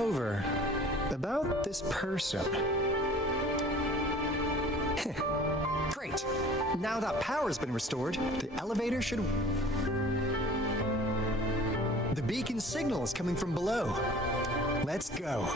Moreover, about this person. Great. Now that power's been restored, the elevator should... The beacon signal is coming from below. Let's go.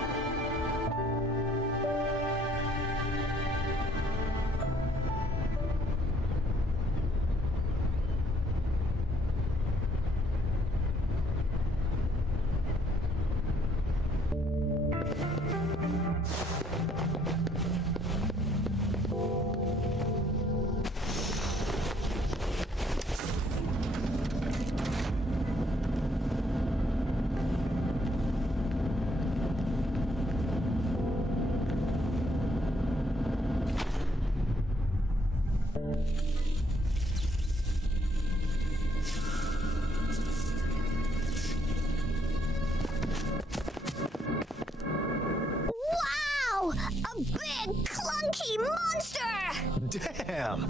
Damn!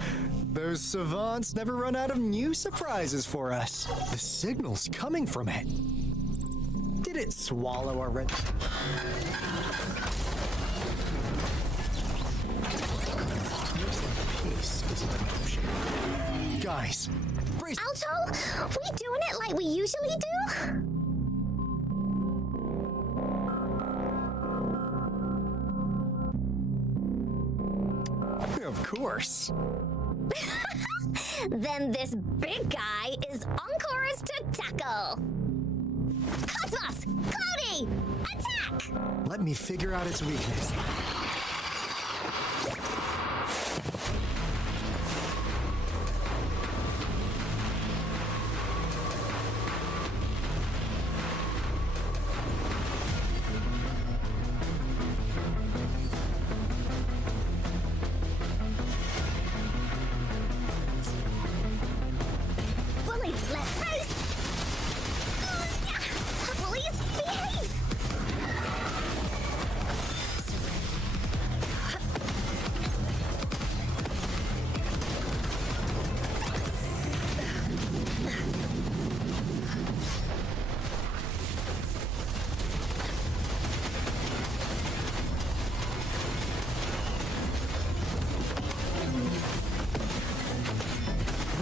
Those savants never run out of new surprises for us. The signal's coming from it. Did it swallow our red... Looks like peace is an option. Guys, brace... Alto, we doing it like we usually do? Of course. Then this big guy is Encore's to tackle. Cosmos! Cloudy! Attack! Let me figure out its weakness.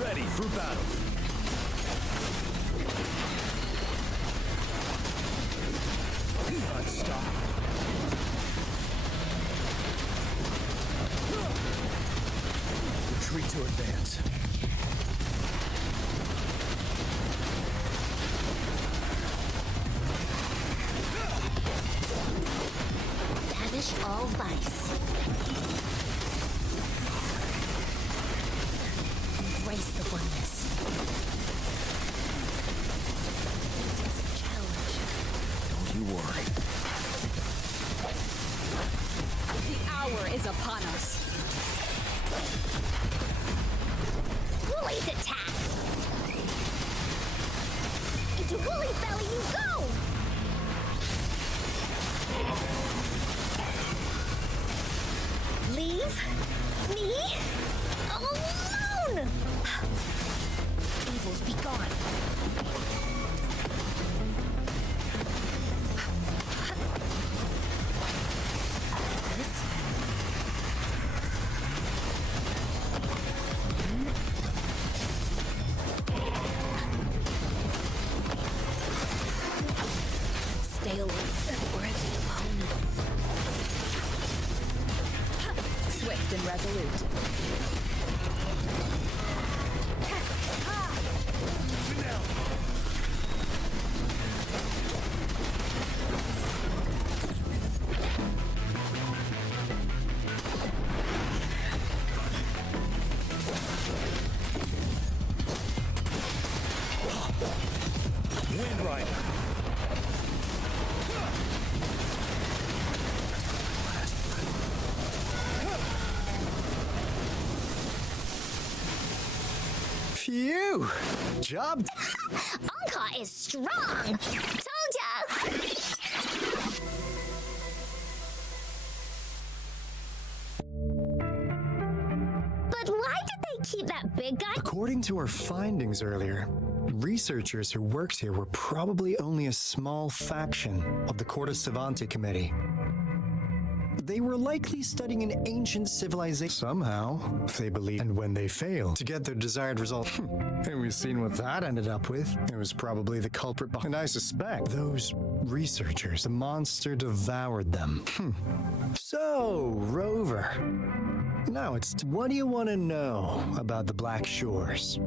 Ready for battle. Unstoppable. Retreat to advance. Banish all vice. Embrace the oneness. It's a challenge. Don't you worry. The hour is upon us. Woolly's attack! Into Woolly's belly you go! Leave me alone! Evils be gone. Stay away. Worthy opponent. Swift and resolute. Wind Rider. Phew! Job. Anka is strong! Told ya! But why did they keep that big guy? According to our findings earlier, Researchers who worked here were probably only a small faction of the Corte Savante Committee. They were likely studying an ancient civilization somehow, if they believe, and when they failed to get their desired result, and we've seen what that ended up with. It was probably the culprit behind, and I suspect those researchers, the monster devoured them. So, Rover, now what do you want to know about the Black Shores?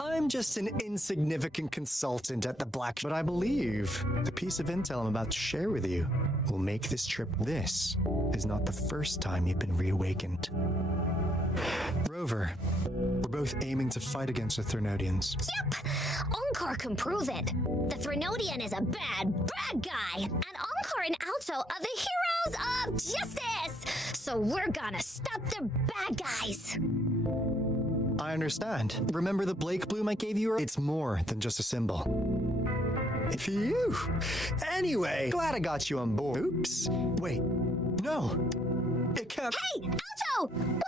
I'm just an insignificant consultant at the Black Shores, but I believe the piece of intel I'm about to share with you will make this trip. This is not the first time you've been reawakened. Rover, we're both aiming to fight against the Threnodians. Yep! Encore can prove it. The Threnodian is a bad, bad guy, and Encore and Alto are the heroes of justice! So we're gonna stop the bad guys! I understand. Remember the Blake bloom I gave you earlier? It's more than just a symbol. Phew! Anyway, glad I got you on board. Oops. Wait. No. It can't. Hey, Alto! Wait!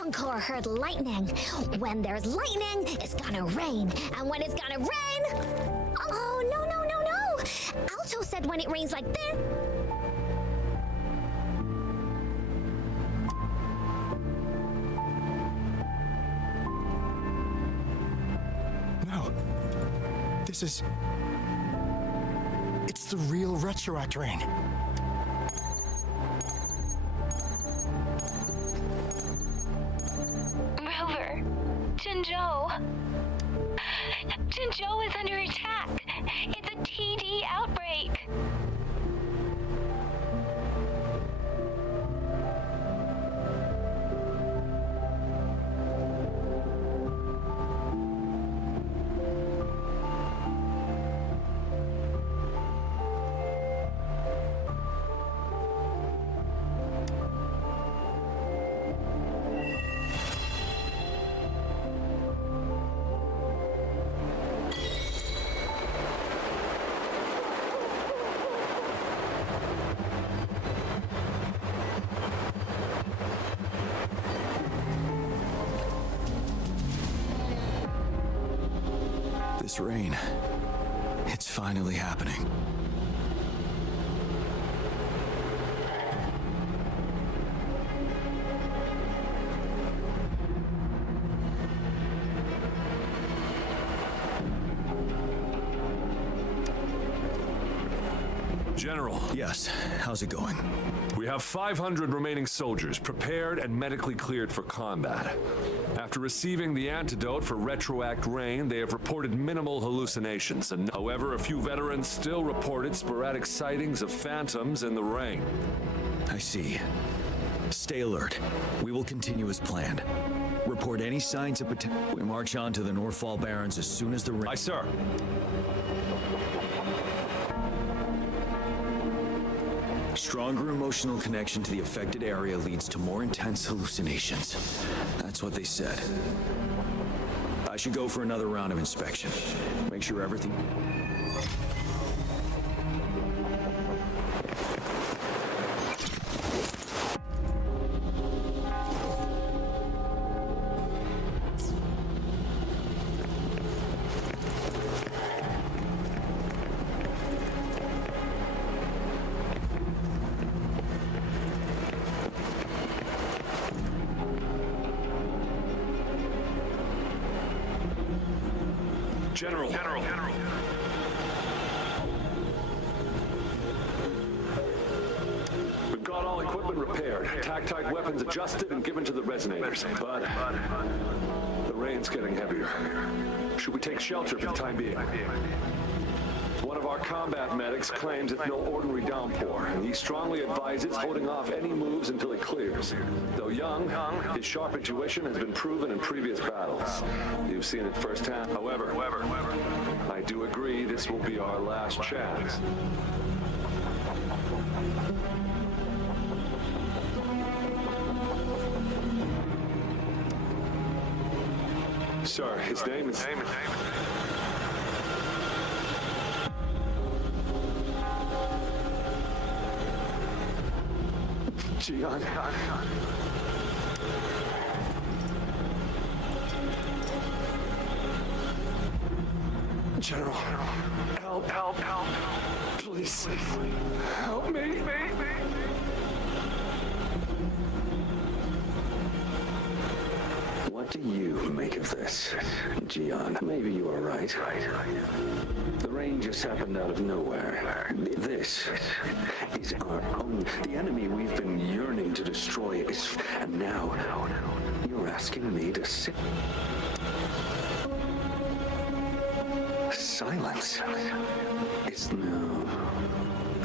Encore heard lightning. When there's lightning, it's gonna rain. And when it's gonna rain... Oh, no, no, no, no! Alto said when it rains like this... No. This is... It's the real Retroact Rain. Rover, Jinzhou. Jinzhou is under attack. It's a TD outbreak. This rain, it's finally happening. General, Yes, how's it going? we have 500 remaining soldiers prepared and medically cleared for combat. After receiving the antidote for retroact rain, they have reported minimal hallucinations, and however, a few veterans still reported sporadic sightings of phantoms in the rain. I see. Stay alert. We will continue as planned. Report any signs of potential. We march on to the Northfall Barrens as soon as the rain. Aye, sir. Stronger emotional connection to the affected area leads to more intense hallucinations. That's what they said. I should go for another round of inspection. Make sure everything... General. We've got all equipment repaired, tactite weapons adjusted and given to the resonators. But the rain's getting heavier. Should we take shelter for the time being? One of our combat medics claims it's no ordinary downpour, and he strongly advises holding off any moves until it clears. Though young, his sharp intuition has been proven in previous battles. You've seen it firsthand. However, I do agree this will be our last chance. Sir, his name is... Gian. General, help. Please, help me. What do you make of this, Gian? Maybe you are right. The rain just happened out of nowhere. This is our own. The enemy we've been yearning to destroy is... And now, you're asking me to sit... Silence is no...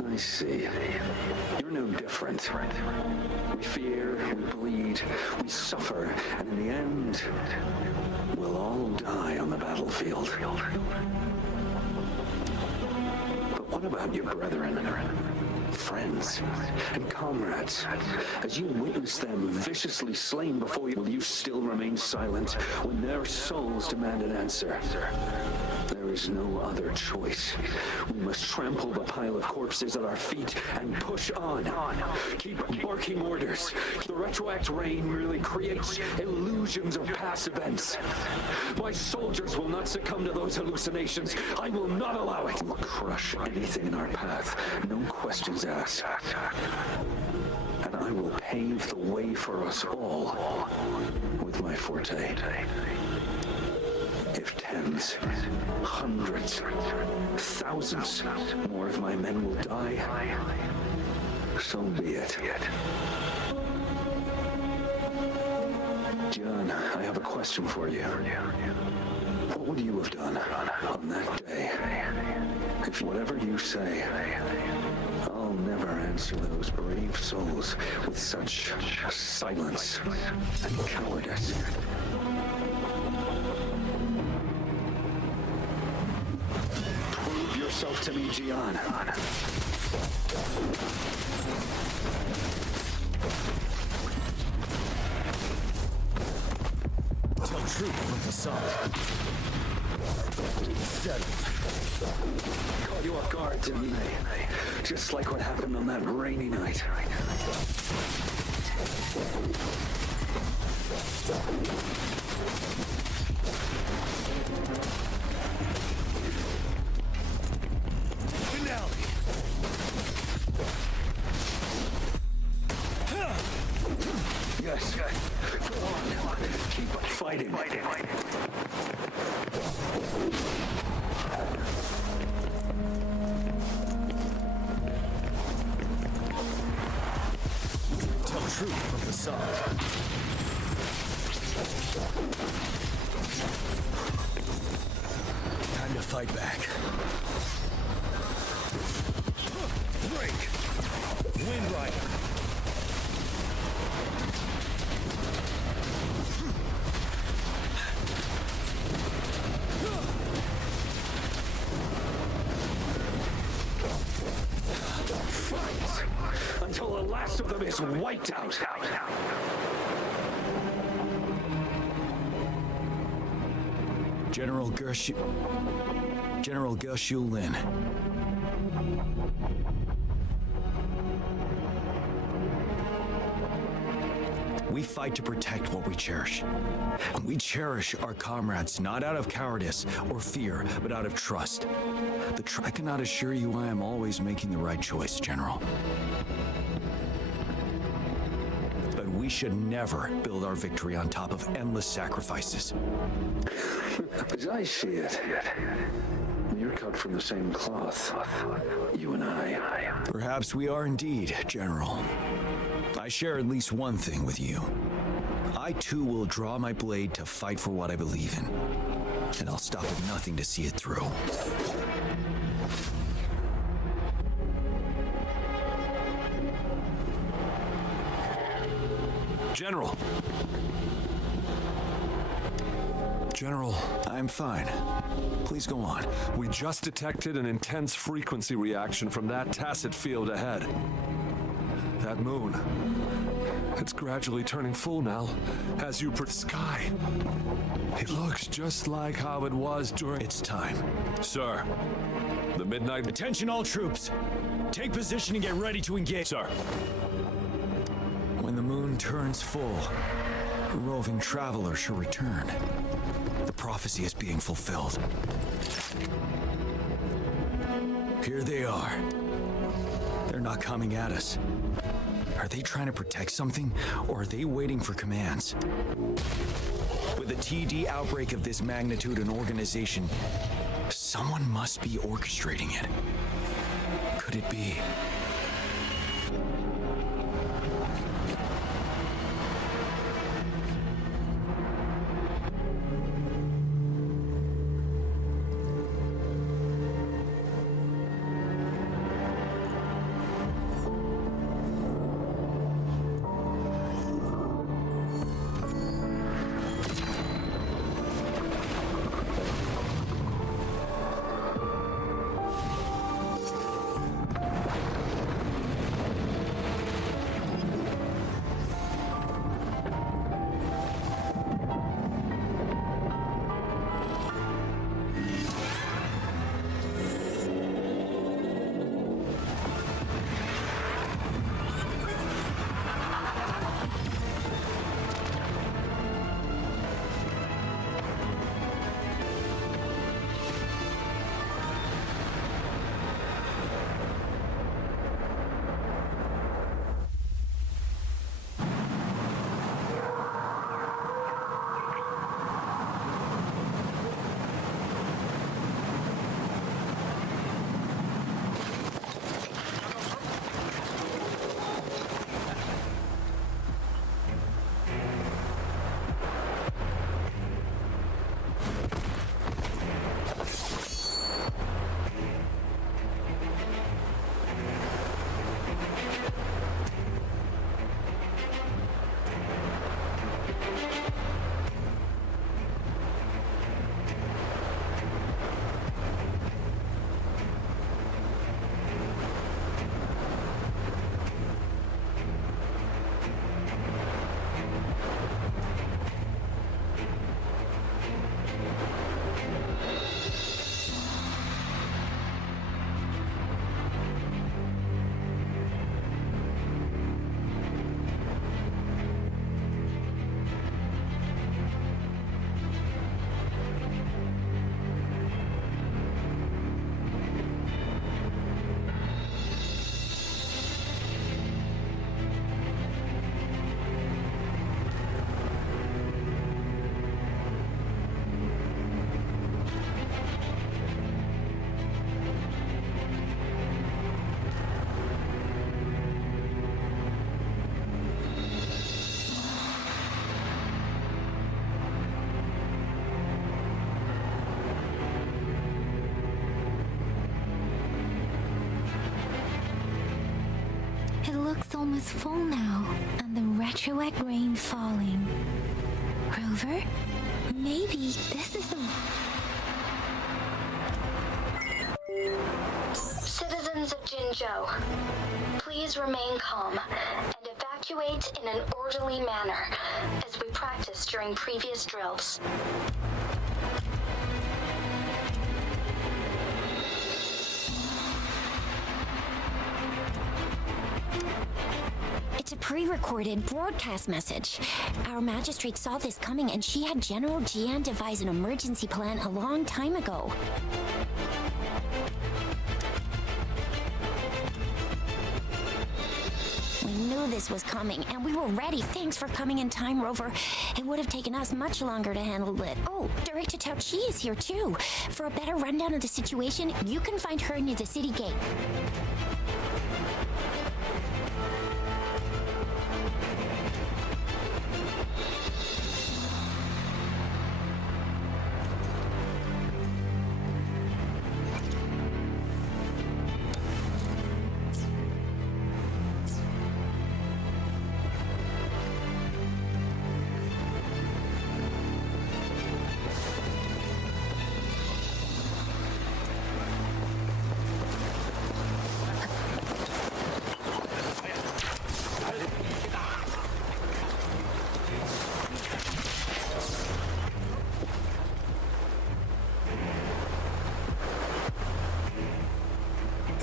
I see. You're no different. We fear, we bleed, we suffer, and in the end, we'll all die on the battlefield. But what about your brethren, friends, and comrades? As you witness them viciously slain before you, will you still remain silent when their souls demand an answer? There is no other choice. We must trample the pile of corpses at our feet and push on. Keep barking orders. The retroact rain merely creates illusions of past events. My soldiers will not succumb to those hallucinations. I will not allow it. We'll crush anything in our path. No questions asked. And I will pave the way for us all with my forte. If tens, hundreds, thousands more of my men will die, so be it. John, I have a question for you. What would you have done on that day? If whatever you say, I'll never answer those brave souls with such silence and cowardice. Prove yourself to me, Gian. Tell truth from facade. Settled. Caught you off guard, didn't they? Just like what happened on that rainy night. Go on. Keep fighting. Tell truth from facade. Time to fight back. Break! Wind Rider! Fight until the last of them is wiped out. General Gershu Lin. We fight to protect what we cherish. And we cherish our comrades not out of cowardice or fear, but out of trust. I cannot assure you I am always making the right choice, General. But we should never build our victory on top of endless sacrifices. As I see it, you're cut from the same cloth, you and I. Perhaps we are indeed, General. I share at least one thing with you. I too will draw my blade to fight for what I believe in. And I'll stop at nothing to see it through. General. General, I'm fine. Please go on. we just detected an intense frequency reaction from that tacit field ahead. That moon. It's gradually turning full now, as you per sky. It looks just like how it was during... It's time. Sir, the midnight... Attention all troops! Take position and get ready to engage. Sir. When the moon turns full, a roving traveler shall return. The prophecy is being fulfilled. Here they are. They're not coming at us. Are they trying to protect something, or are they waiting for commands? With a TD outbreak of this magnitude and organization, someone must be orchestrating it. Could it be? almost full now, and the retroact rain falling. Rover, maybe this is the... Citizens of Jinzhou, please remain calm and evacuate in an orderly manner, as we practiced during previous drills. It's a pre-recorded broadcast message. Our magistrate saw this coming and she had General Jian devise an emergency plan a long time ago. We knew this was coming and we were ready. Thanks for coming in time, Rover. It would have taken us much longer to handle it. Oh, Director Tao Chi is here too. For a better rundown of the situation, you can find her near the city gate.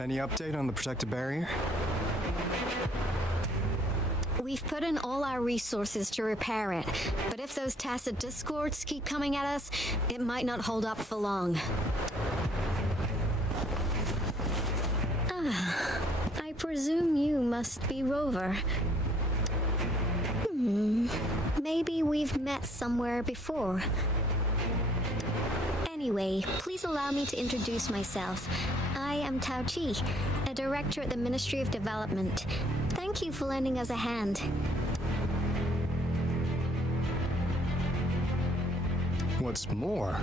Any update on the protective barrier? We've put in all our resources to repair it, but if those tacit discords keep coming at us, it might not hold up for long. I presume you must be Rover. Maybe we've met somewhere before. Anyway, please allow me to introduce myself. I am Tao Chi, a director at the Ministry of Development. Thank you for lending us a hand. What's more,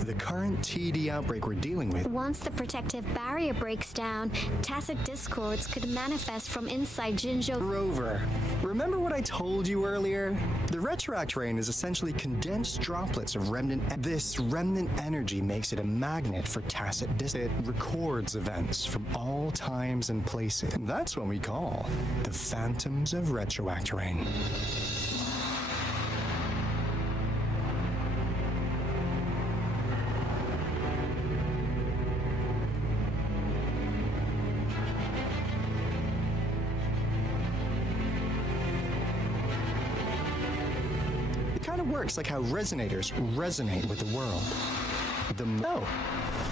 the current TD outbreak we're dealing with... Once the protective barrier breaks down, tacit discords could manifest from inside Jinzhou. Rover, remember what I told you earlier? The retroact rain is essentially condensed droplets of remnant... This remnant energy makes it a magnet for tacit It records events from all times and places. That's what we call the phantoms of retroact rain. Works like how resonators resonate with the world.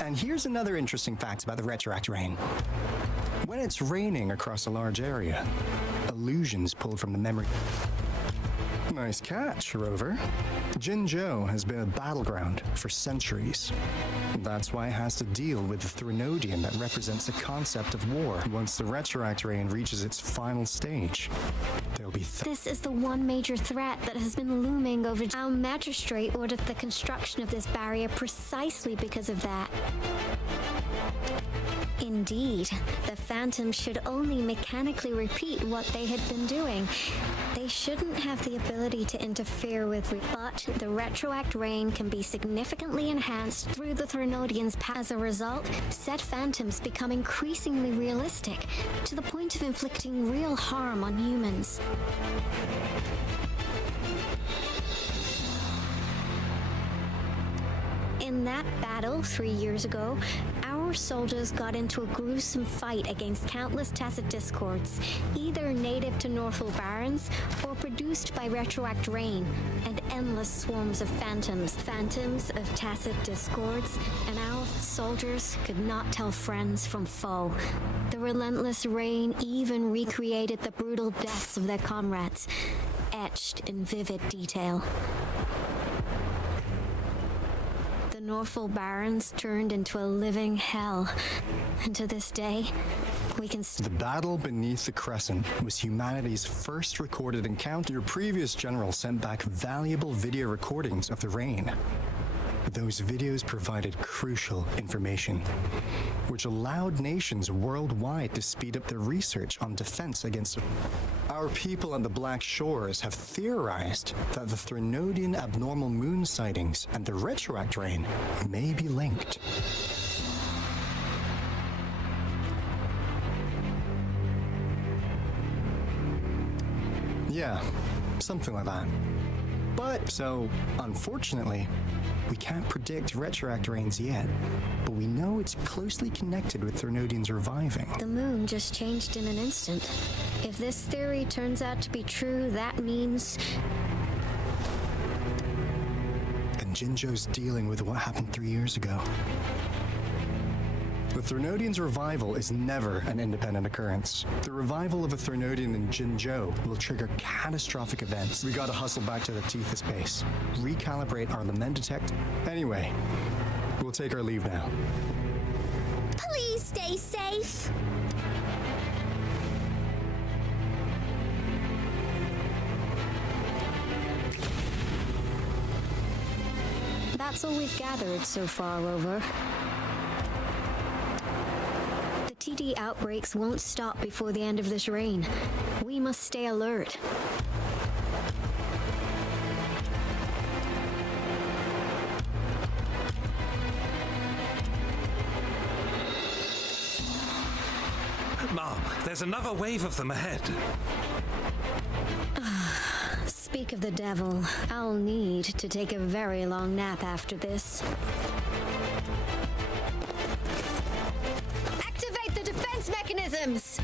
And here's another interesting fact about the retroact rain. When it's raining across a large area, illusions pulled from the memory... Nice catch, Rover. Jinzhou has been a battleground for centuries. That's why it has to deal with the Threnodian that represents the concept of war. Once the retroact rain reaches its final stage, there'll be... This is the one major threat that has been looming over... Our magistrate ordered the construction of this barrier precisely because of that. Indeed, the phantoms should only mechanically repeat what they had been doing. They shouldn't have the ability to interfere with... But the retroact rain can be significantly enhanced through the Threnodian's power. As a result, said phantoms become increasingly realistic, to the point of inflicting real harm on humans. In that battle 3 years ago, our soldiers got into a gruesome fight against countless tacit discords, either native to Northwell Barrens or produced by retroact rain, and endless swarms of phantoms of tacit discords, and our soldiers could not tell friends from foe. The relentless rain even recreated the brutal deaths of their comrades, etched in vivid detail. The Northwell Barrens turned into a living hell, and to this day, we can... The battle beneath the Crescent was humanity's first recorded encounter. Your previous general sent back valuable video recordings of the rain. those videos provided crucial information, which allowed nations worldwide to speed up their research on defense against. Our people on the Black Shores have theorized that the Threnodian abnormal moon sightings and the retroact rain may be linked. Yeah, something like that. But, so, unfortunately, we can't predict retroact rains yet, but we know it's closely connected with Threnodians reviving. The moon just changed in an instant. If this theory turns out to be true, that means... And Jinzhou's dealing with what happened 3 years ago. The Threnodians' revival is never an independent occurrence. The revival of a Threnodian in Jinzhou will trigger catastrophic events. We gotta hustle back to the Tethys base, recalibrate our lament detect. Anyway, we'll take our leave now. Please stay safe. That's all we've gathered so far, Rover. The TD outbreaks won't stop before the end of this reign. We must stay alert. Mom, there's another wave of them ahead. Speak of the devil, I'll need to take a very long nap after this. Activate the defense mechanisms!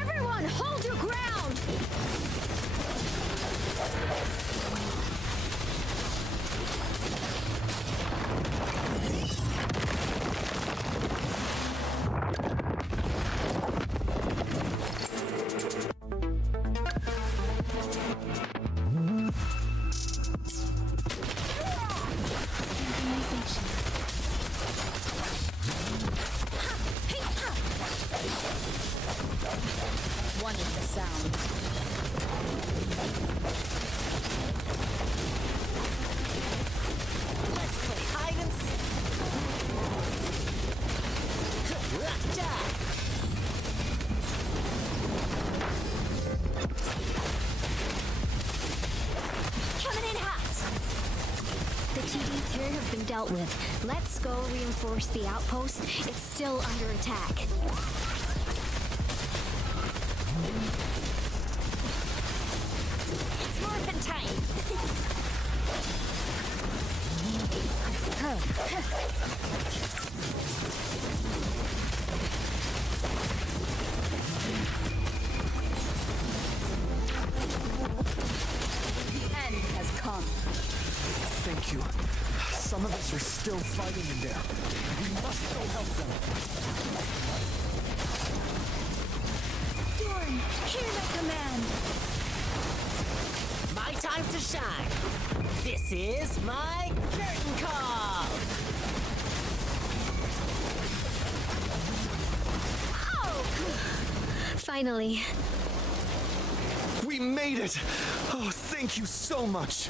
Everyone, hold your ground! One is the sound. Let's play hide and seek. Coming in hot. The TDs here have been dealt with. Let's go reinforce the outpost. It's still under attack. It's morphin' time. The end has come. Thank you. Some of us are still fighting in there. We must go help them. Storm, hear the command. My time to shine. This is my curtain call. Finally. We made it! Oh, thank you so much!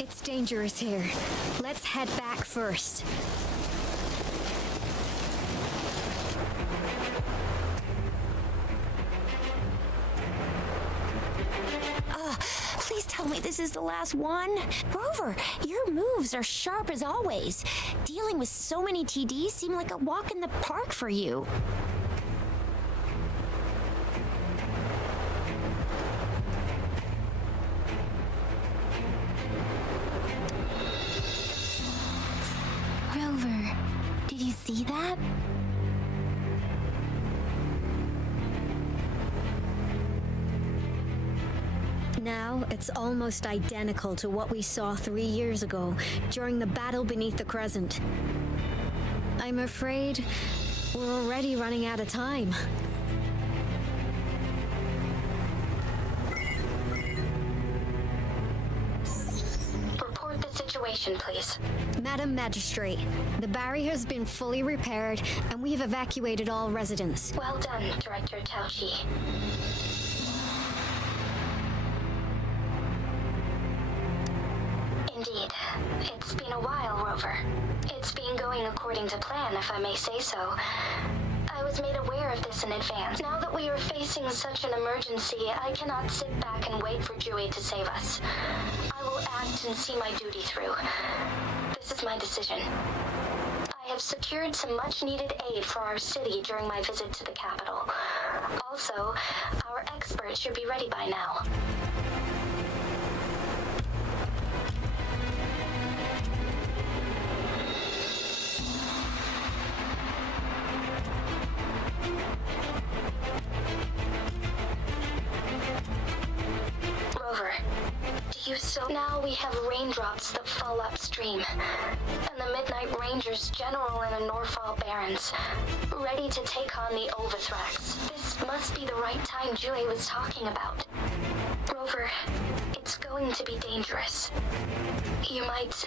It's dangerous here. Let's head back first. Please tell me this is the last one. Rover, your moves are sharp as always. Dealing with so many TDs seemed like a walk in the park for you. Rover, did you see that? Now, it's almost identical to what we saw 3 years ago during the battle beneath the Crescent. I'm afraid we're already running out of time. Report the situation, please. Madam Magistrate, the barrier has been fully repaired and we have evacuated all residents. Well done, Director Tauchi. Indeed. It's been a while, Rover. It's been going according to plan, if I may say so. I was made aware of this in advance. Now that we are facing such an emergency, I cannot sit back and wait for Dewey to save us. I will act and see my duty through. This is my decision. I have secured some much-needed aid for our city during my visit to the capital. Also, our experts should be ready by now. Rover, do you still... Now we have raindrops that fall upstream, and the Midnight Rangers General in the Norfall Barrens, ready to take on the Overthrax. This must be the right time Julie was talking about. Rover, it's going to be dangerous. You might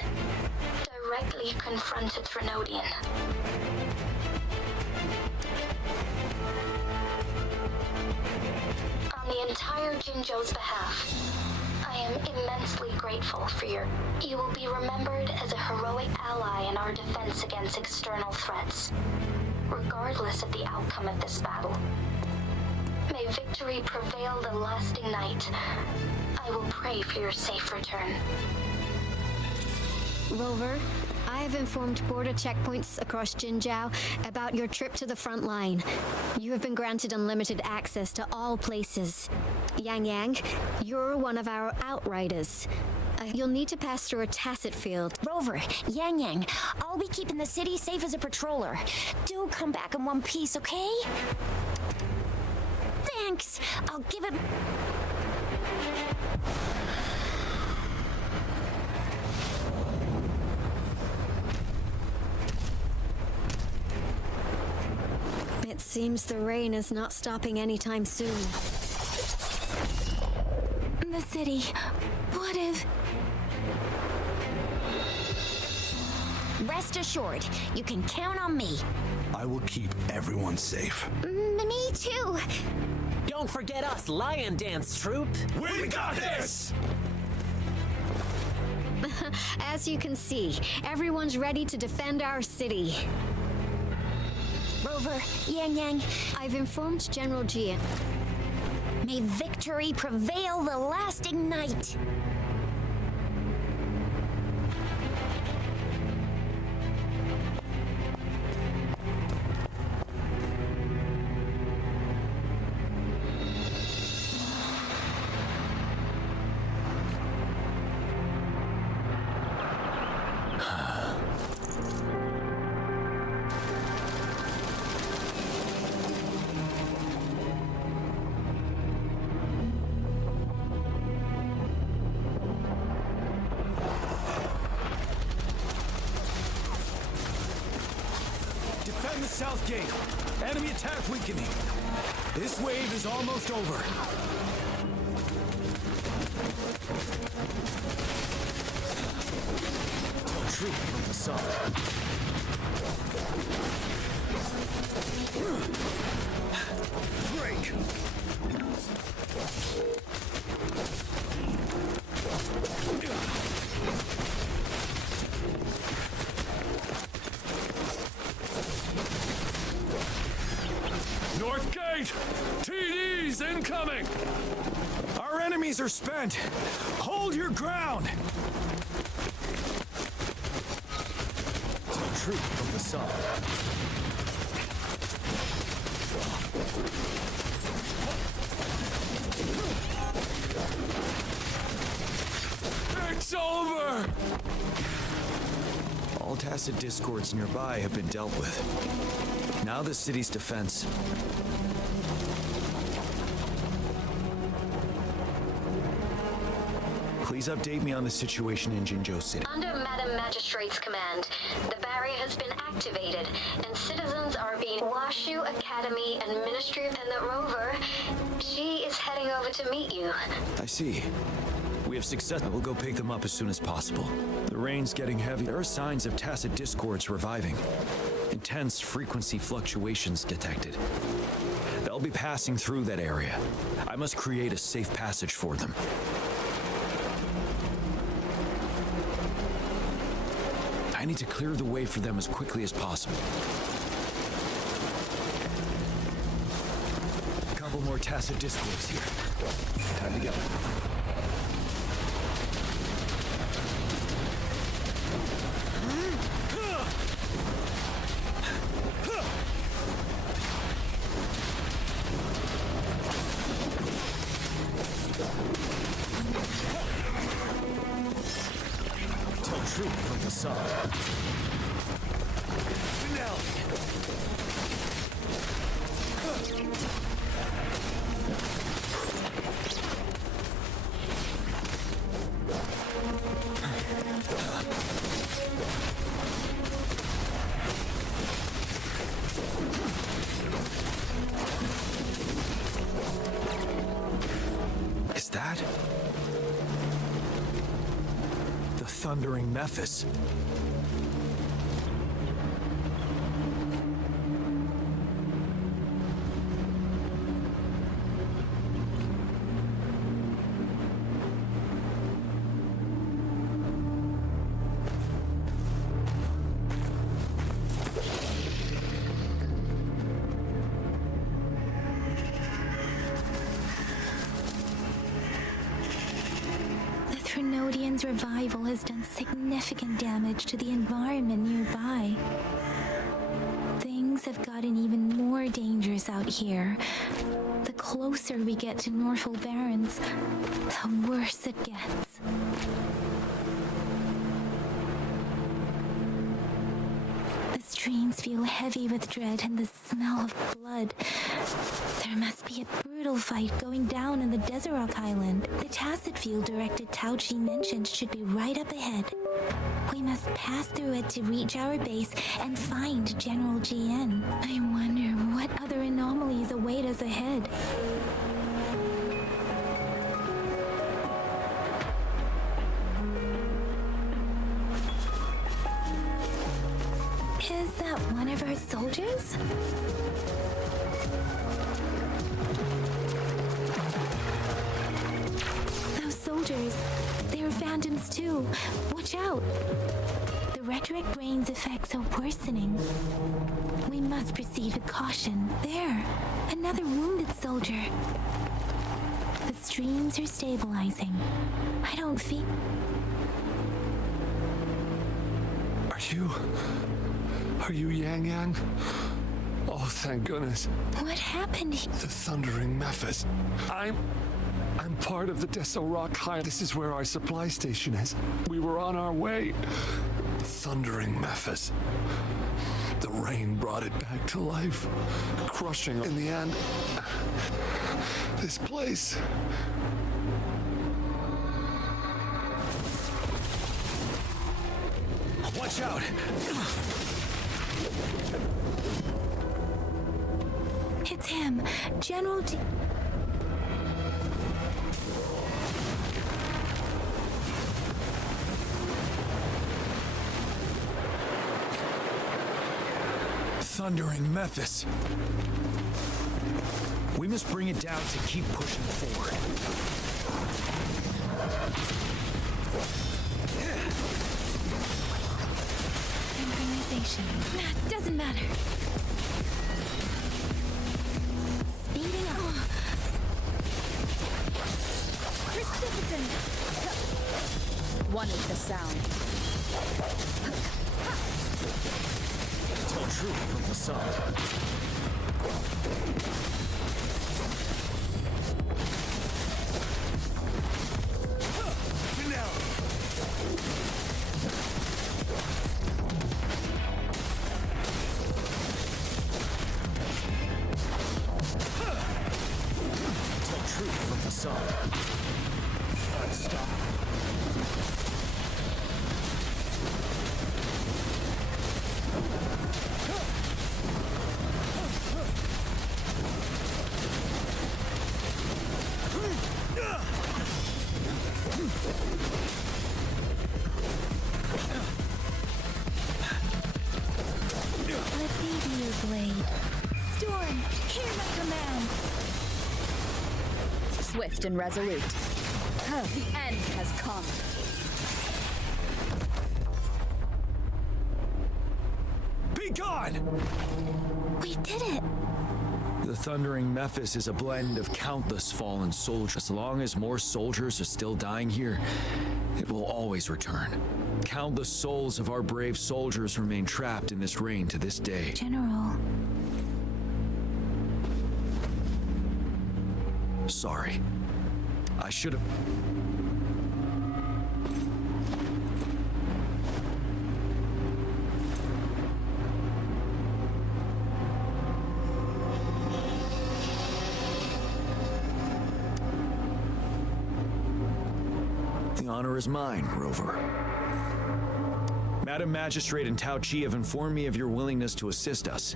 directly confront a Threnodian. On the entire Jinzhou's behalf, I am immensely grateful for your... You will be remembered as a heroic ally in our defense against external threats, regardless of the outcome of this battle. May victory prevail the lasting night. I will pray for your safe return. Rover, I have informed border checkpoints across Jinzhou about your trip to the front line. You have been granted unlimited access to all places. Yang Yang, you're one of our outriders. You'll need to pass through a tacit field. Rover, Yang Yang, I'll be keeping the city safe as a patroller. Do come back in one piece, okay? Thanks. I'll give it... It seems the rain is not stopping anytime soon. The city. What if... Rest assured, you can count on me. I will keep everyone safe. Me too. Don't forget us, Lion Dance Troupe. We got this! As you can see, everyone's ready to defend our city. Rover, Yang Yang, I've informed General Jia. may victory prevail the lasting night. Defend the south gate. Enemy attack weakening. This wave is almost over. Retreat from the sun. Break. North Gate! TDs incoming! Our enemies are spent! Hold your ground! Retreat from the sun. It's over! All tacit discords nearby have been dealt with. Now the city's defense. Please update me on the situation in Jinzhou City. Under Madam Magistrate's command, the barrier has been activated, and citizens are being Washu Academy and Ministry and the rover. She is heading over to meet you. I see. We have success. We'll go pick them up as soon as possible. The rain's getting heavy. There are signs of tacit discords reviving. Intense frequency fluctuations detected. They'll be passing through that area. I must create a safe passage for them. I need to clear the way for them as quickly as possible. A couple more tacit discords here. Time to go. Truth from the sun. Is that the thundering Memphis? Trinodian's revival has done significant damage to the environment nearby. Things have gotten even more dangerous out here. The closer we get to Norfolk Barrens, the worse it gets. The streams feel heavy with dread and the smell of blood. There must be a brutal fight going down in the Desert Island. The tacit field director Tauchi mentioned should be right up ahead. We must pass through it to reach our base and find General GN. I wonder what other anomalies await us ahead. Is that one of our soldiers? Those soldiers, they are phantoms too. Watch out! The rhetoric brain's effects are worsening. We must proceed with caution. There, another wounded soldier. The streams are stabilizing. I don't feel... Are you Yang Yang? Oh, thank goodness. What happened? The thundering Memphis. I'm part of the Deso Rock High. This is where our supply station is. We were on our way. Thundering Memphis. The rain brought it back to life, crushing in the end. This place. Watch out! It's him, General G... Thundering Memphis. We must bring it down to keep pushing forward. Synchronization. Doesn't matter. Speeding up. Precipitant! One with the sound. Tell truth from the sun. Tell truth from the sun. Stop. Let me be your blade. Storm, hear my command. Swift and resolute. The end has come. Be gone! We did it. The Thundering Mephis is a blend of countless fallen soldiers. As long as more soldiers are still dying here, it will always return. Countless souls of our brave soldiers remain trapped in this rain to this day. General. Sorry. I should have... The honor is mine, Rover. Madam Magistrate and Tao Chi have informed me of your willingness to assist us.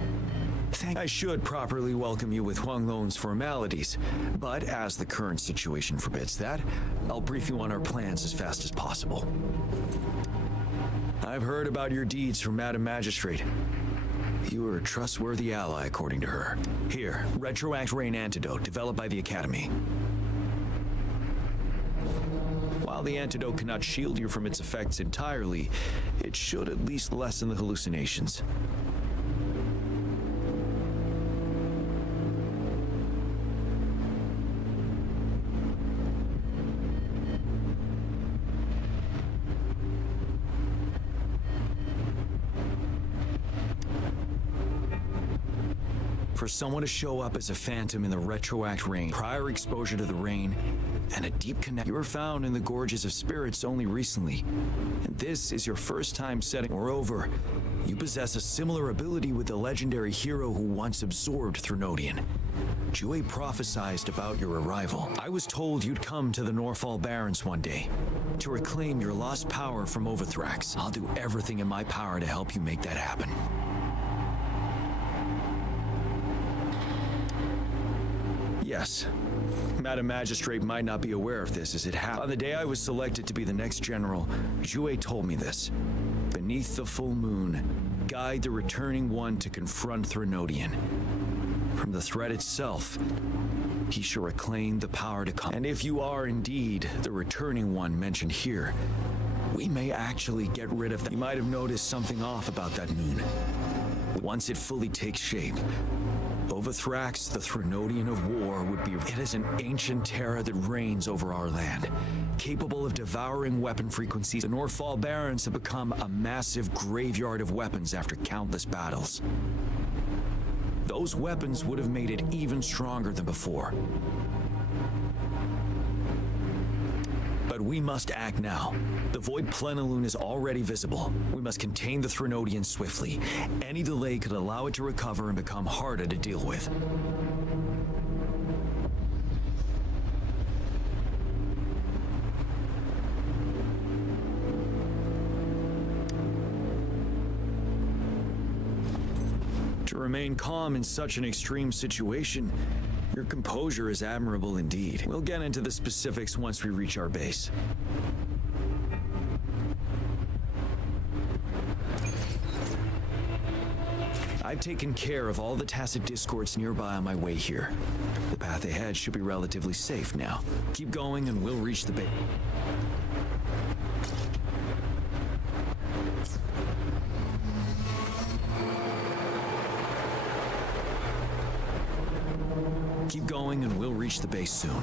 I should properly welcome you with Huang Lon's formalities, but as the current situation forbids that, I'll brief you on our plans as fast as possible. I've heard about your deeds from Madam Magistrate. You are a trustworthy ally, according to her. Here, Retroact Rain Antidote, developed by the Academy. While the antidote cannot shield you from its effects entirely, it should at least lessen the hallucinations. For someone to show up as a phantom in the Retroact Rain, prior exposure to the rain, and a deep connection. You were found in the Gorges of Spirits only recently, and this is your first time setting. Moreover, you possess a similar ability with the legendary hero who once absorbed Threnodian. Jue prophesied about your arrival. I was told you'd come to the Norfall Barrens one day to reclaim your lost power from Overthrax. I'll do everything in my power to help you make that happen. Yes. Madam Magistrate might not be aware of this as it happened. On the day I was selected to be the next general, Jue told me this. Beneath the full moon, guide the returning one to confront Threnodian. From the threat itself, he shall reclaim the power to come. And if you are indeed the returning one mentioned here, we may actually get rid of them. You might have noticed something off about that moon. Once it fully takes shape, Overthrax, the Threnodian of War, would be... It is an ancient terror that reigns over our land, capable of devouring weapon frequencies. The Norfall Barrens have become a massive graveyard of weapons after countless battles. Those weapons would have made it even stronger than before. But we must act now. The Void Plenilune is already visible. We must contain the Threnodian swiftly. Any delay could allow it to recover and become harder to deal with. To remain calm in such an extreme situation, your composure is admirable indeed. We'll get into the specifics once we reach our base. I've taken care of all the tacit discords nearby on my way here. The path ahead should be relatively safe now. Keep going and we'll reach the base. Keep going and we'll reach the base soon.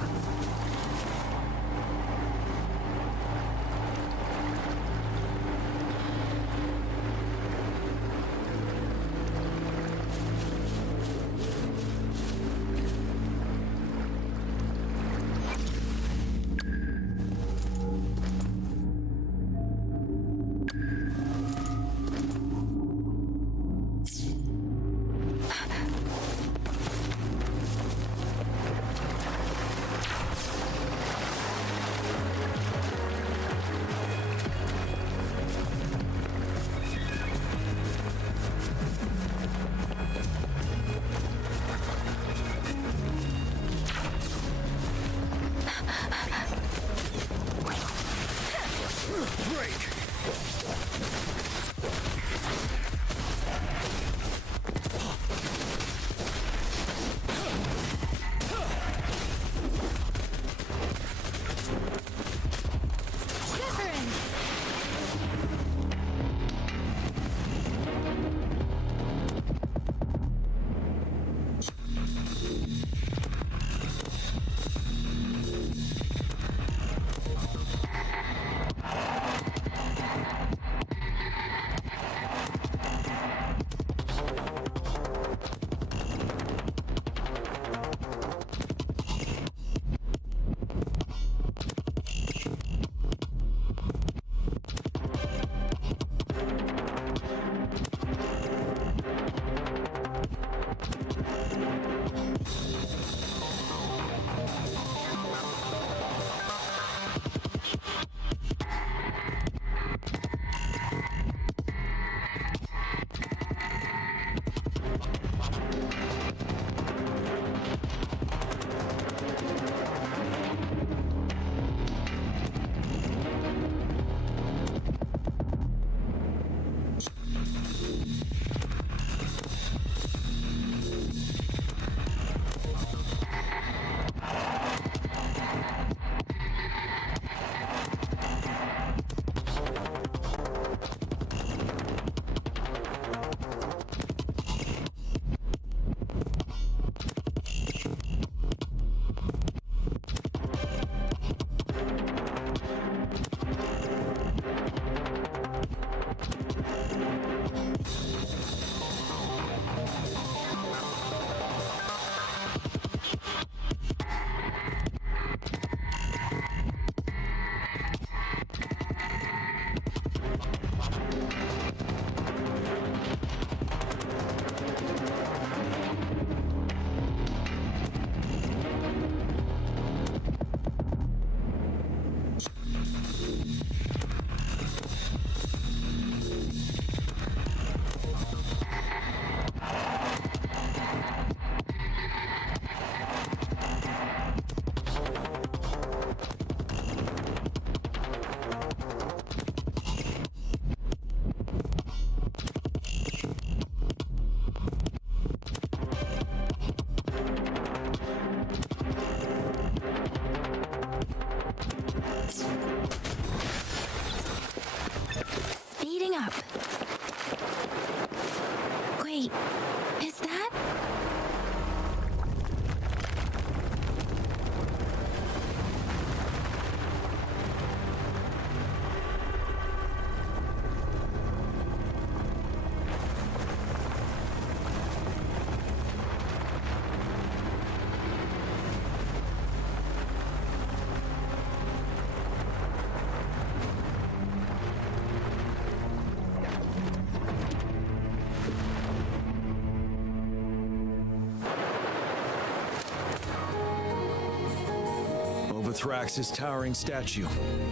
Overthrax's towering statue,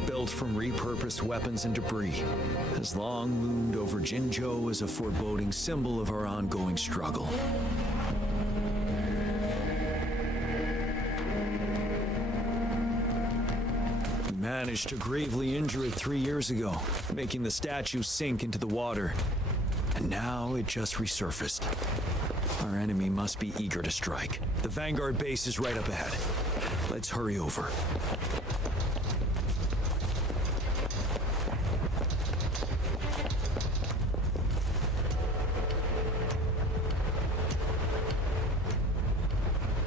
built from repurposed weapons and debris, has long loomed over Jinzhou as a foreboding symbol of our ongoing struggle. We managed to gravely injure it 3 years ago, making the statue sink into the water. And now it just resurfaced. Our enemy must be eager to strike. The Vanguard base is right up ahead. Let's hurry over.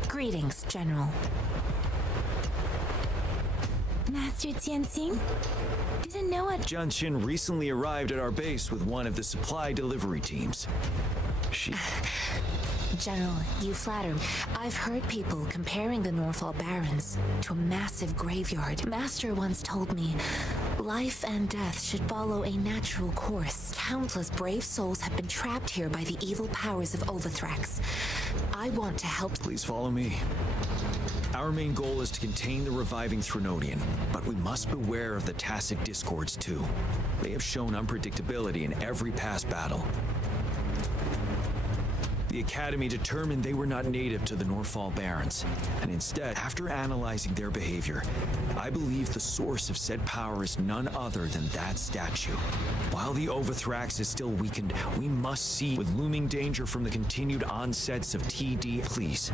Greetings, General. Master Tianxing? Didn't know it. Genshin recently arrived at our base with one of the supply delivery teams. She... General, you flatter me. I've heard people comparing the Norfall Barrens to a massive graveyard. Master once told me, life and death should follow a natural course. Countless brave souls have been trapped here by the evil powers of Overthrax. I want to help. Please follow me. Our main goal is to contain the reviving Threnodian, but we must beware of the Tacit Discords too. They have shown unpredictability in every past battle. The Academy determined they were not native to the Norfall Barrens, and instead, after analyzing their behavior, I believe the source of said power is none other than that statue. While the Overthrax is still weakened, we must see with looming danger from the continued onsets of TD. Please,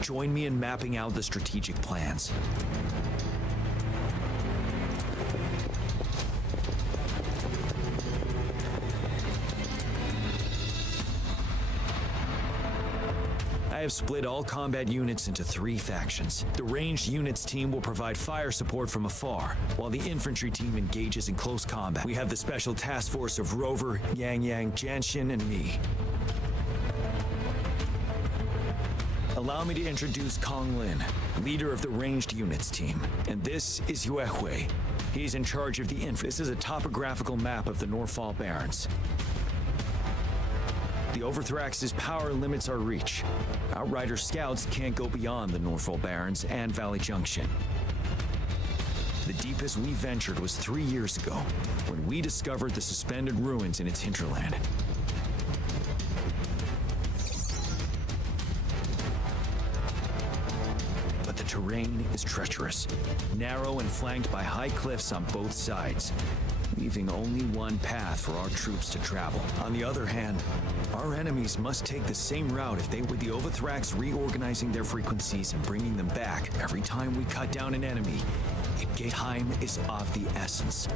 join me in mapping out the strategic plans. I have split all combat units into 3 factions. The ranged units team will provide fire support from afar, while the infantry team engages in close combat. We have the special task force of Rover, Yang Yang, Genshin, and me. Allow me to introduce Kong Lin, leader of the ranged units team. And this is Yue Hui. He's in charge of the infantry. This is a topographical map of the Norfall Barrens. The Overthrax's power limits our reach. Outrider scouts can't go beyond the Norfall Barrens and Valley Junction. The deepest we ventured was 3 years ago, when we discovered the suspended ruins in its hinterland. But the terrain is treacherous, narrow and flanked by high cliffs on both sides, leaving only one path for our troops to travel. On the other hand, our enemies must take the same route if they were the Overthrax reorganizing their frequencies and bringing them back. Every time we cut down an enemy, time is of the essence.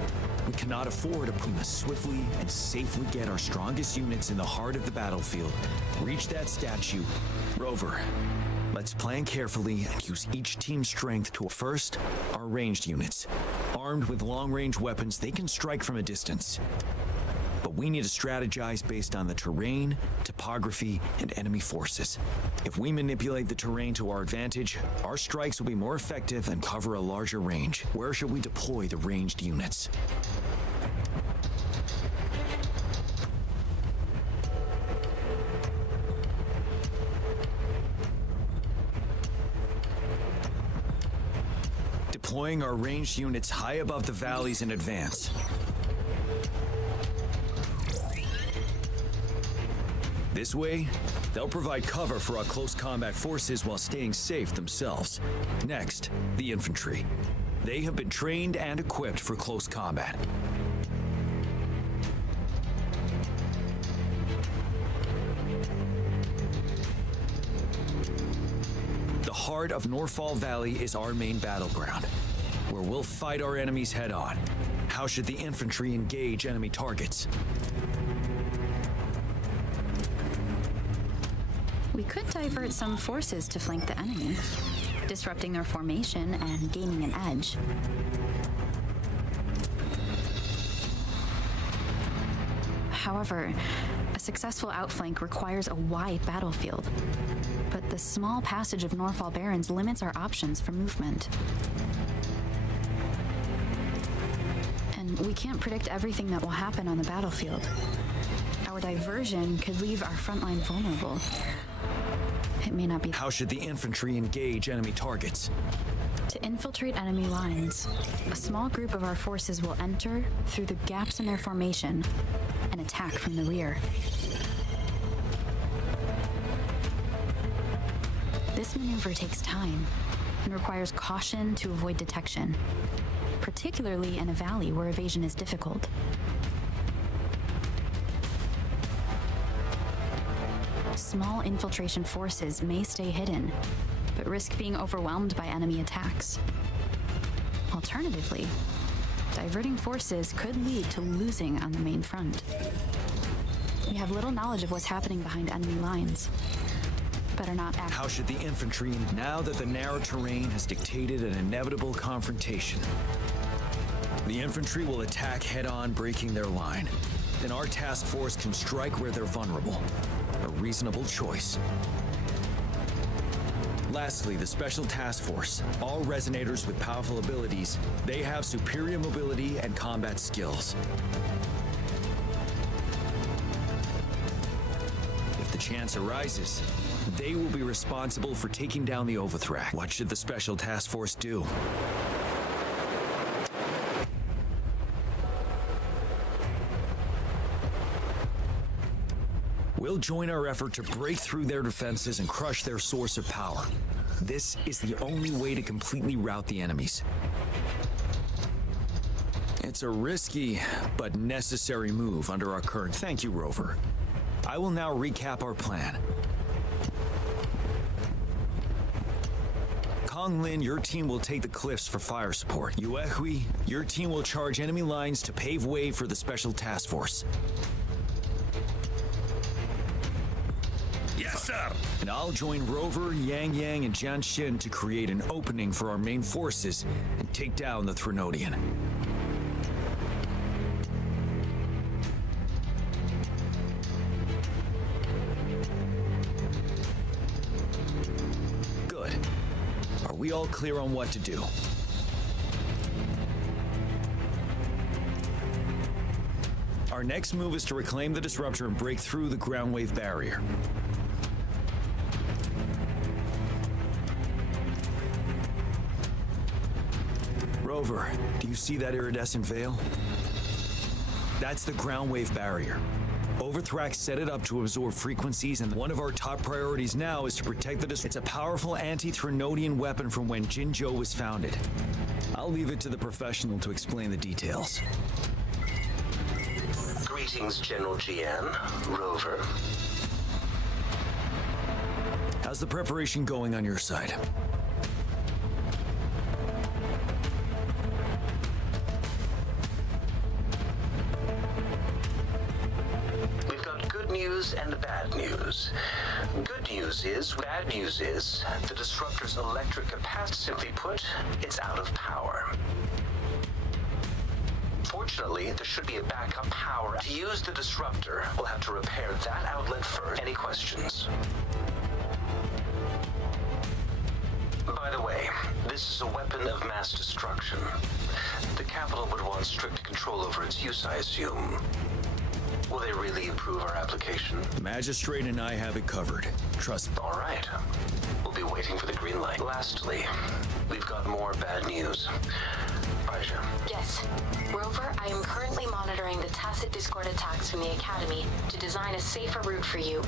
We cannot afford to we must swiftly and safely get our strongest units in the heart of the battlefield, reach that statue. Rover, let's plan carefully and use each team's strength to... First, our ranged units. Armed with long-range weapons, they can strike from a distance. But we need to strategize based on the terrain, topography, and enemy forces. If we manipulate the terrain to our advantage, our strikes will be more effective and cover a larger range. Where should we deploy the ranged units? Deploying our ranged units high above the valleys in advance. This way, they'll provide cover for our close combat forces while staying safe themselves. Next, the infantry. They have been trained and equipped for close combat. The heart of Norfall Valley is our main battleground, where we'll fight our enemies head-on. How should the infantry engage enemy targets? We could divert some forces to flank the enemy, disrupting their formation and gaining an edge. However, a successful outflank requires a wide battlefield, but the small passage of Norfall Barrens limits our options for movement. And we can't predict everything that will happen on the battlefield. Our diversion could leave our front line vulnerable. It may not be... How should the infantry engage enemy targets? To infiltrate enemy lines, a small group of our forces will enter through the gaps in their formation and attack from the rear. This maneuver takes time and requires caution to avoid detection, particularly in a valley where evasion is difficult. Small infiltration forces may stay hidden, but risk being overwhelmed by enemy attacks. Alternatively, diverting forces could lead to losing on the main front. We have little knowledge of what's happening behind enemy lines. Better not act. How should the infantry, now that the narrow terrain has dictated an inevitable confrontation? The infantry will attack head-on, breaking their line. Then our task force can strike where they're vulnerable. A reasonable choice. Lastly, the Special Task Force. All resonators with powerful abilities, they have superior mobility and combat skills. If the chance arises, they will be responsible for taking down the Overthrak. What should the Special Task Force do? We'll join our effort to break through their defenses and crush their source of power. This is the only way to completely rout the enemies. It's a risky but necessary move under our current... Thank you, Rover. I will now recap our plan. Kong Lin, your team will take the cliffs for fire support. Yuehui, your team will charge enemy lines to pave way for the Special Task Force. Yes, sir! And I'll join Rover, Yang Yang, and Genshin to create an opening for our main forces and take down the Threnodian. Good. Are we all clear on what to do? Our next move is to reclaim the disruptor and break through the ground wave barrier. Rover, do you see that iridescent veil? That's the ground wave barrier. Overthrak set it up to absorb frequencies, and one of our top priorities now is to protect the disruptor. It's a powerful anti-Threnodian weapon from when Jinzhou was founded. I'll leave it to the professional to explain the details. Greetings, General GN, Rover. How's the preparation going on your side? We've got good news and bad news. Good news is, bad news is, the disruptor's electric capacity, simply put, it's out of power. Fortunately, there should be a backup power. To use the disruptor, we'll have to repair that outlet first. Any questions? By the way, this is a weapon of mass destruction. The capital would want strict control over its use, I assume. Will they really approve our application? The magistrate and I have it covered. Trust me. All right. We'll be waiting for the green light. Lastly, we've got more bad news. Baija. Yes. Rover, I am currently monitoring the tacit Discord attacks from the Academy to design a safer route for you.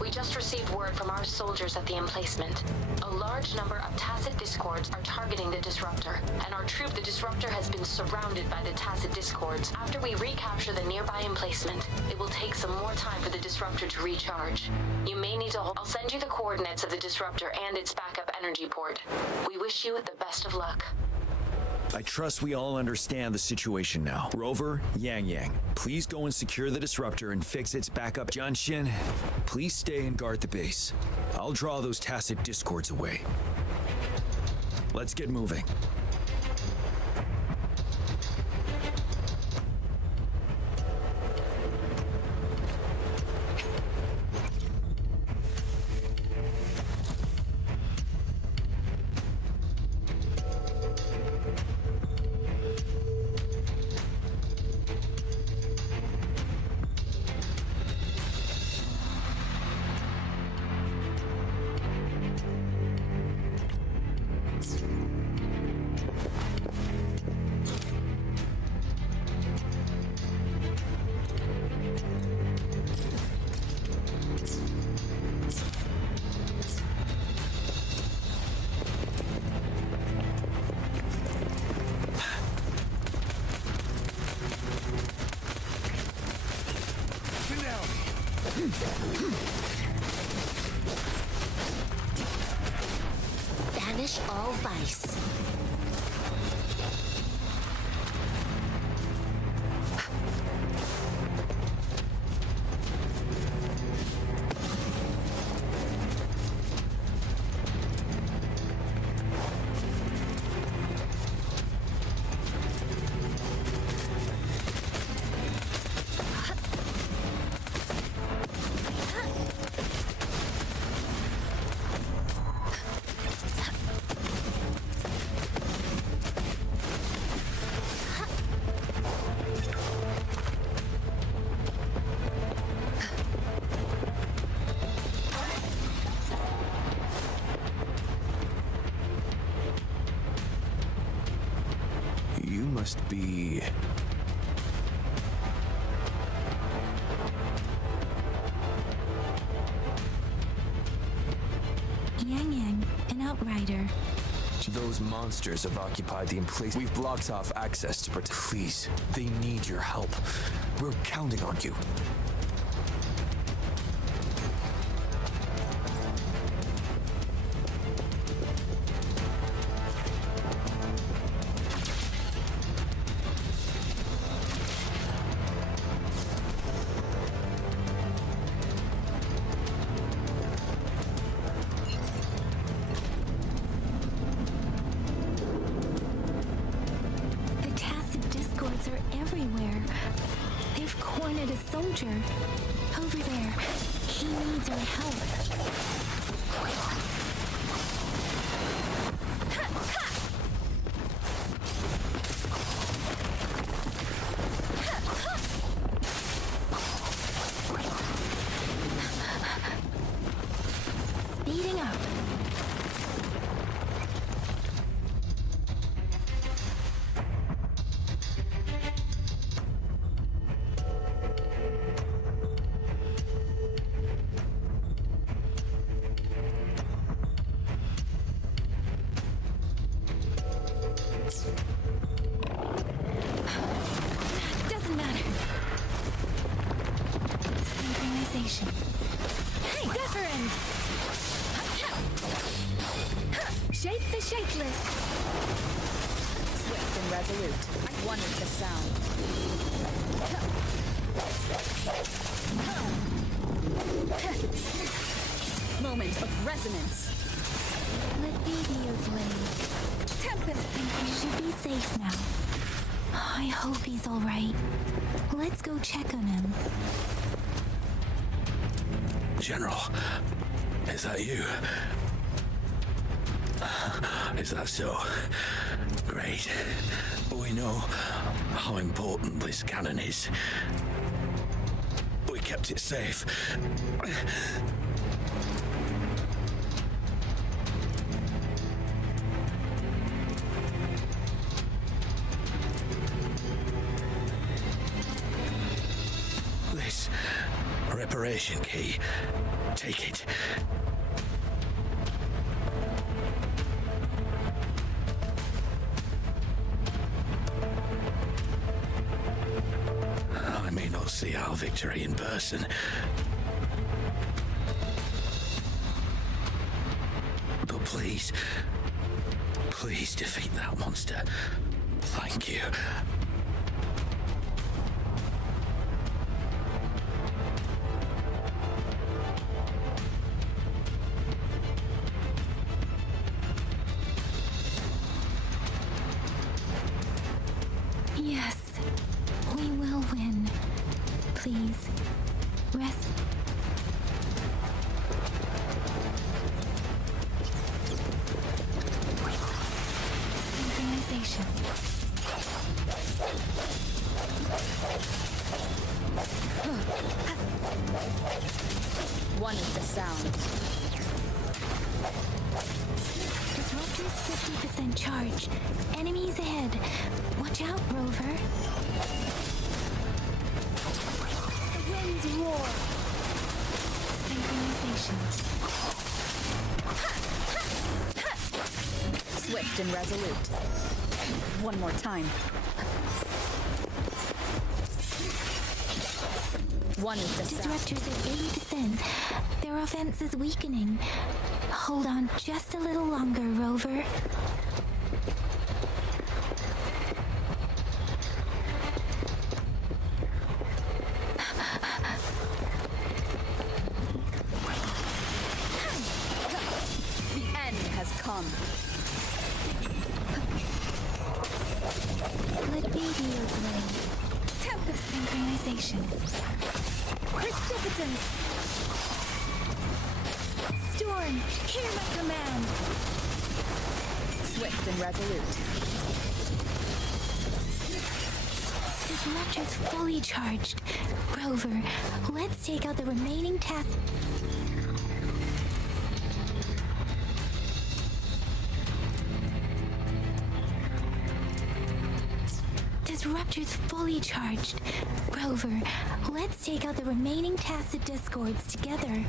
We just received word from our soldiers at the emplacement. A large number of tacit discords are targeting the disruptor, and our troop, the disruptor, has been surrounded by the tacit discords. After we recapture the nearby emplacement, it will take some more time for the disruptor to recharge. You may need to hold. I'll send you the coordinates of the disruptor and its backup energy port. We wish you the best of luck. I trust we all understand the situation now. Rover, Yang Yang, please go and secure the disruptor and fix its backup. Genshin, please stay and guard the base. I'll draw those tacit discords away. Let's get moving. banish all vice. You must be... Yang, an outrider. Those monsters have occupied the emplacement. We've blocked off access to protect. Please, they need your help. We're counting on you. The tacit discords are everywhere. They've cornered a soldier. Over there. He needs our help. Speeding up. Doesn't matter. Synchronization. Hey, deference! Shape the shapeless. Swift and resolute. One with the sound. Moment of resonance. Let me be your blade. Tempest. He should be safe now. I hope he's all right. Let's go check on him. General, is that you? Is that so? Great. We know how important this cannon is. We kept it safe. This reparation key. Take it. I may not see our victory in person, but please defeat that monster. Thank you. Yes, we will win. Please, rest. Synchronization. One is the sound. Disruptor's 50% charge. Enemies ahead. Watch out, Rover. The winds roar. Synchronization. Swift and resolute. One more time. One is the sound. Disruptors at 80%. Their offense is weakening. Hold on just a little longer, Rover. The end has come. Let me be your blade. Tempest synchronization. Precipitance! Storm, hear my command! Swift and resolute. Disruptor's fully charged. Rover, let's take out the remaining tasks. Disruptor's fully charged. Rover, let's take out the remaining tacit discords together.